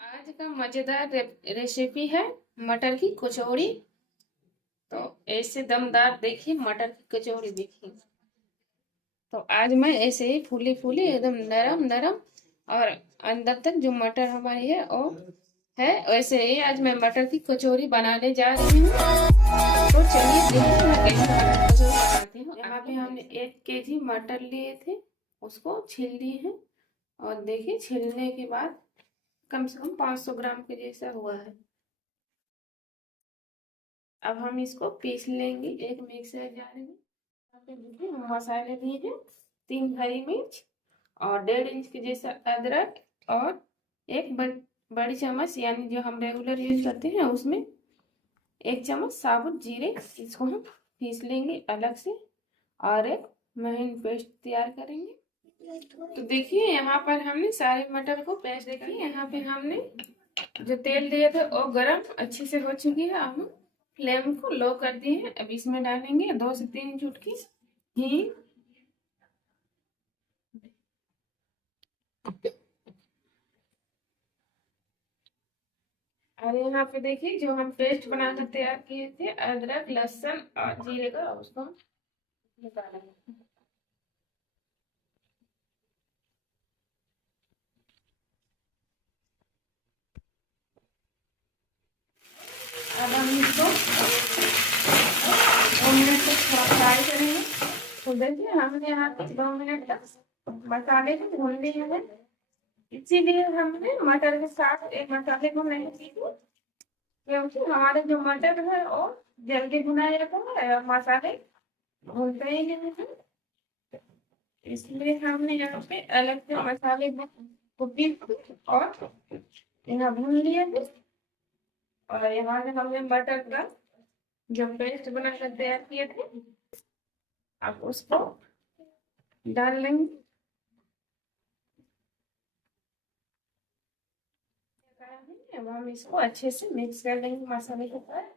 आज का मजेदार रेसिपी है मटर की कचौड़ी। तो ऐसे दमदार देखिए मटर की कचौड़ी देखिए। तो आज मैं ऐसे ही फूली फूली एकदम नरम नरम और अंदर तक जो मटर हमारी है वो है, वैसे ही आज मैं मटर की कचौड़ी बनाने जा रही हूँ। तो चलिए देखिए मैं कैसे मटर की कचौड़ी बनाती हूँ। यहाँ पे हमने 1 केजी मटर लिए थे, उसको छील लिए हैं। और देखिए छीलने के बाद कम से कम 500 ग्राम के जैसा हुआ है। अब हम इसको पीस लेंगे एक मिक्सर जार में। यहाँ पे देखिए हम मसाले लिए हैं, 3 हरी मिर्च और 1.5 इंच के जैसा अदरक और एक बड़ी चम्मच यानी जो हम रेगुलर यूज करते हैं उसमें 1 चम्मच साबुत जीरे। इसको हम पीस लेंगे अलग से और एक महीन पेस्ट तैयार करेंगे। तो देखिए यहाँ पर हमने सारे मटर को पेस्ट देखिए। यहाँ पे हमने जो तेल दिए थे वो गरम अच्छे से हो चुकी है। अब हम फ्लेम को लो कर दिए हैं। अब इसमें डालेंगे 2 से 3 चुटकी हींग और यहाँ पे देखिए जो हम पेस्ट बनाकर तैयार किए थे अदरक लहसुन और जीरे का, उसको हम निकालेंगे। अब हम इसको 2 मिनट तक फ्राई करेंगे। तो देखिए हमने यहाँ पे 2 मिनट तक मसाले को भून लिए हैं, इसीलिए हमने मटर के साथ एक मसाले को नहीं पीसे क्योंकि हमारे जो मटर है वो जल्दी भुना जाता है और मसाले भूनते ही नहीं है। इसलिए हमने यहाँ पे अलग से मसाले को पीस और यहाँ भून लिया है। और यहाँ से हमने मटर का जो पेस्ट बनाकर तैयार किए थे अब उसको डाल लेंगे। अब हम इसको अच्छे से मिक्स कर लेंगे मसाले के साथ।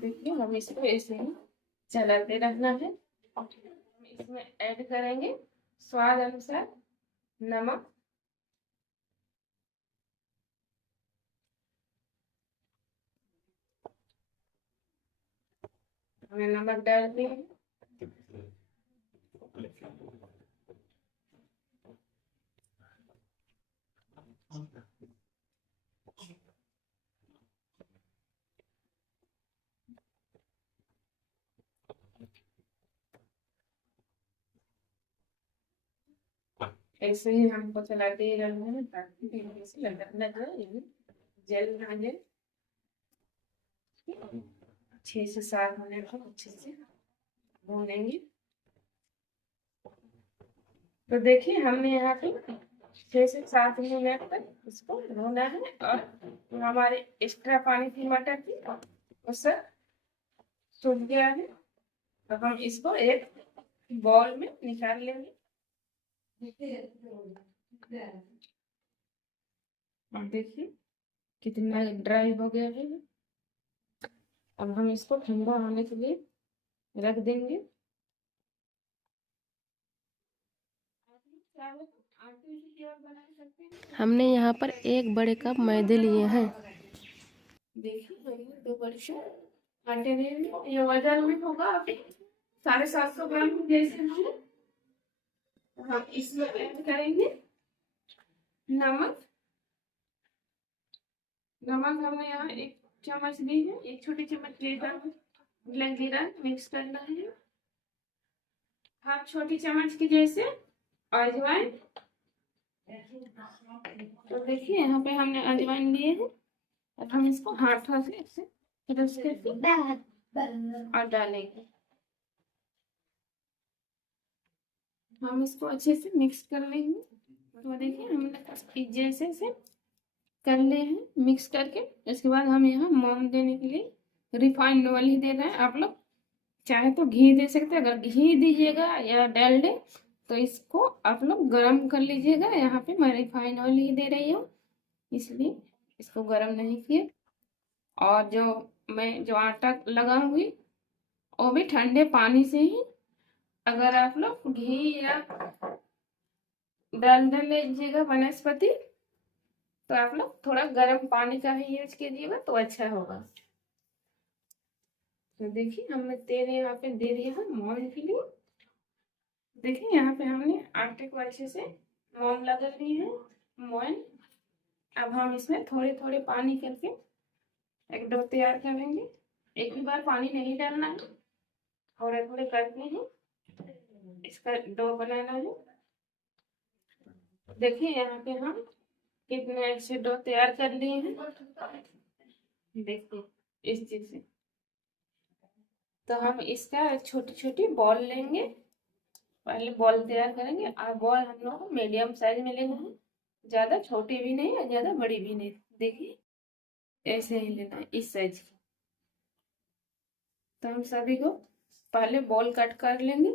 देखिए हम इसको ऐसे ही चलाते रहना है। हम इसमें ऐड करेंगे स्वाद अनुसार नमक। हमने नमक डाल दिया है। ऐसे ही हमको चलाते ही रहना है ताकि तेल से लगा न जाए, जल ना जाए। 6 से 7 मिनट को अच्छे से भूनेंगे। तो देखिए हमने यहाँ पे 6 से 7 मिनट तक इसको भूना है और हमारे एक्स्ट्रा पानी थी मटर की वो सब सूख गया है। अब हम इसको एक बॉल में निकाल लेंगे। और देखिए कितना ड्राई हो गया है। अब हम इसको ठंडा होने के लिए रख देंगे। हमने यहाँ पर 1 बड़े कप मैदे लिए हैं। देखिए हमने 2 बड़े कप आटे लिए हैं। ये वजन में होगा 750 ग्राम जैसे हैं। हम इसमें ऐड करेंगे नमक। नमक हमने यहाँ 1 चम्मच ली है, 1 छोटी चम्मच जीरा मिक्स करना है। हाफ छोटी चम्मच की जैसे अजवाइन। तो देखिए यहाँ पे हमने अजवाइन लिए हैं। अब हम इसको हाथों से ऐसे रस करके और डालेंगे। हम इसको अच्छे से मिक्स कर लेंगे। तो देखिए हमने जैसे से कर ले हैं मिक्स करके। इसके बाद हम यहाँ मोम देने के लिए रिफाइंड ऑयल ही दे रहे हैं। आप लोग चाहे तो घी दे सकते हैं। अगर घी दीजिएगा या डालडा तो इसको आप लोग गरम कर लीजिएगा। यहाँ पे मैं रिफाइंड ऑयल ही दे रही हूँ इसलिए इसको गरम नहीं किए। और जो मैं जो आटा लगाऊंगी वो भी ठंडे पानी से ही। अगर आप लोग घी या डाल लीजिएगा वनस्पति, तो आप लोग थोड़ा गर्म पानी का ही यूज कीजिएगा तो अच्छा होगा। तो देखिए हमने तेल यहाँ पे दे दिया है मोहन के लिए। देखिए यहाँ पे हमने आटे को अच्छे से मोहन लगा लिए हैं मोहन। अब हम इसमें थोड़े थोड़े पानी करके एक डो तैयार करेंगे। एक ही बार पानी नहीं डालना है, थोड़े थोड़े करके ही इसका डो बनाना है। देखिए यहाँ पे हम कितने अच्छे डो तैयार कर लिए हैं। देखिए इस चीज से, तो हम इसका छोटी छोटी बॉल लेंगे। पहले बॉल तैयार करेंगे और बॉल हम लोग को मीडियम साइज में लेना है, ज्यादा छोटी भी नहीं और ज्यादा बड़ी भी नहीं। देखिए ऐसे ही लेना है इस साइज की। तो हम सभी को पहले बॉल कट कर लेंगे।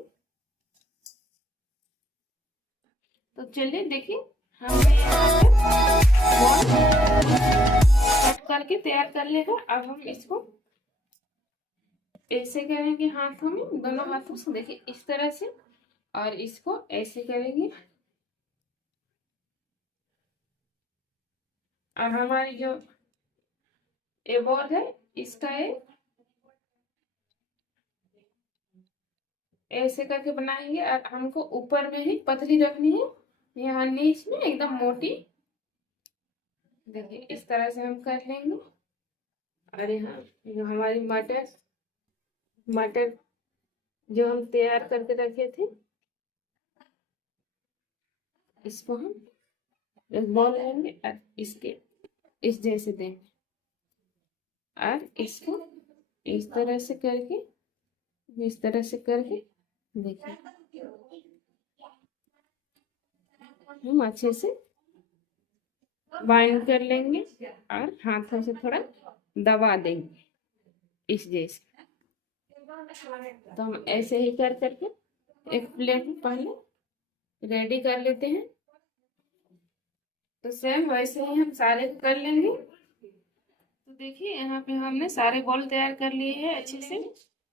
तो चलिए देखिए हमने यहाँ पे बॉल कट करके तैयार कर लिया है। अब हम इसको ऐसे करेंगे हाथों में, दोनों हाथों से देखिए इस तरह से, और इसको ऐसे करेंगे। और हमारी जो ये बॉल है इसका ऐसे करके बनाएंगे और हमको ऊपर में ही पतली रखनी है, यहाँ नीच में एकदम मोटी। देखिए इस तरह से हम कर लेंगे। और यहाँ जो हमारी मटर मटर जो हम तैयार करके रखे थे, इसको हम एक बॉल लेंगे और इसके इस जैसे देंगे और इसको इस तरह से करके, इस तरह से करके देखिए हम अच्छे से बाइंड कर लेंगे और हाथों से थोड़ा दबा देंगे इस जैसे। तो हम ऐसे ही कर करके एक प्लेट में पहले रेडी कर लेते हैं। तो सेम वैसे ही हम सारे कर लेंगे। तो देखिए यहाँ पे हमने सारे बॉल तैयार कर लिए हैं अच्छे से।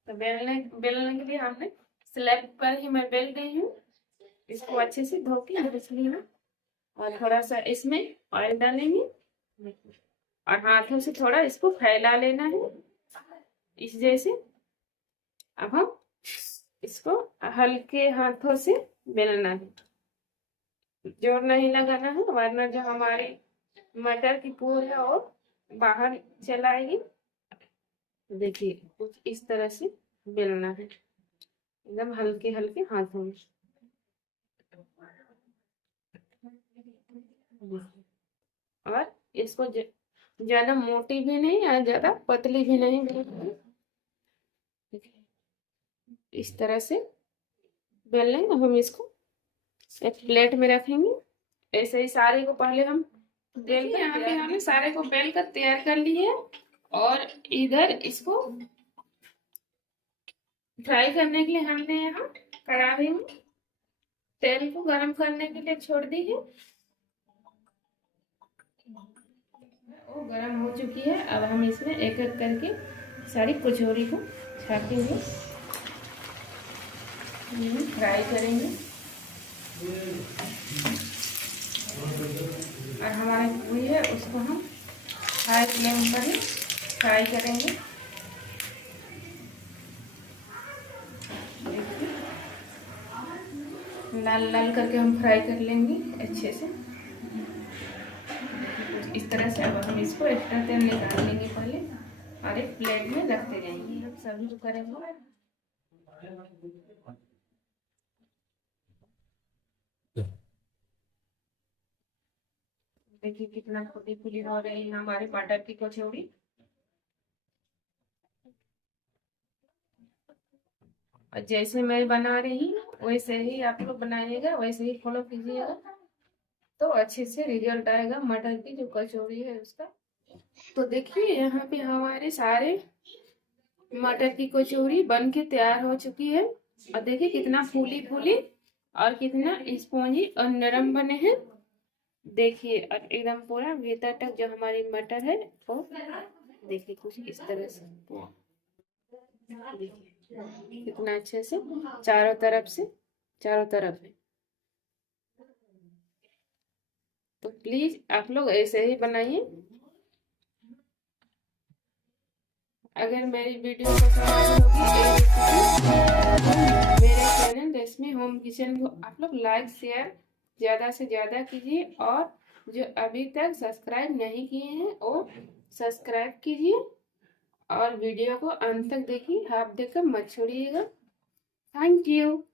तो बेलने बेलने के लिए हमने स्लैब पर ही मैं बेल रही हूँ। इसको अच्छे से धो के मछली में, और थोड़ा सा इसमें ऑयल डालेंगे और हाथों से थोड़ा इसको फैला लेना है इस जैसे। अब हम इसको हल्के हाथों से बेलना है, जोर नहीं लगाना है, वरना जो हमारी मटर की पूर है वो बाहर चलाएगी। देखिए कुछ इस तरह से बेलना है, एकदम हल्के हल्के हाथों में। और इसको ज्यादा मोटी भी नहीं और ज्यादा पतली भी नहीं, इस तरह से बेल लेंगे। हम इसको एक प्लेट में रखेंगे। ऐसे ही सारे को पहले हम बेल कर, यहाँ पे हमने सारे को बेल कर तैयार कर लिए है। और इधर इसको फ्राई करने के लिए हमने यहाँ कढ़ाई में तेल को गरम करने के लिए छोड़ दी है। वो गरम हो चुकी है। अब हम इसमें एक एक करके सारी कचौरी को छापेंगे, फ्राई करेंगे। और हमारी पूरी है उसको हम हाई फ्लेम पर ही फ्राई करेंगे। लाल लाल करके हम फ्राई कर लेंगे अच्छे से इस तरह से। अब हम इसको एक्स्ट्रा तेल निकाल लेंगे पहले और एक प्लेट में रखते जाएंगे। हम सभी को करेंगे। देखिए कितना फूली फूली हो रही है हमारी मटर की कचौड़ी। और जैसे मैं बना रही हूँ वैसे ही आप लोग बनाइएगा, वैसे ही फॉलो कीजिएगा, तो अच्छे से रिजल्ट आएगा मटर की जो कचौड़ी है उसका। तो देखिए यहाँ पे हमारे सारे मटर की कचौड़ी बन के तैयार हो चुकी है। और देखिए कितना फूली फूली और कितना स्पॉन्जी और नरम बने हैं। देखिए और एकदम पूरा भीतर तक जो हमारी मटर है वो देखिए कुछ इस तरह से, देखिए कितना अच्छे से चारों तरफ है। तो प्लीज आप लोग ऐसे ही बनाइए। अगर मेरी वीडियो पसंद आई होगी मेरे चैनल रेशमी होम किचन को आप लोग लाइक शेयर ज़्यादा से ज़्यादा कीजिए, और जो अभी तक सब्सक्राइब नहीं किए हैं वो सब्सक्राइब कीजिए, और वीडियो को अंत तक देखिए, हाफ देखकर मत छोड़िएगा। Thank you.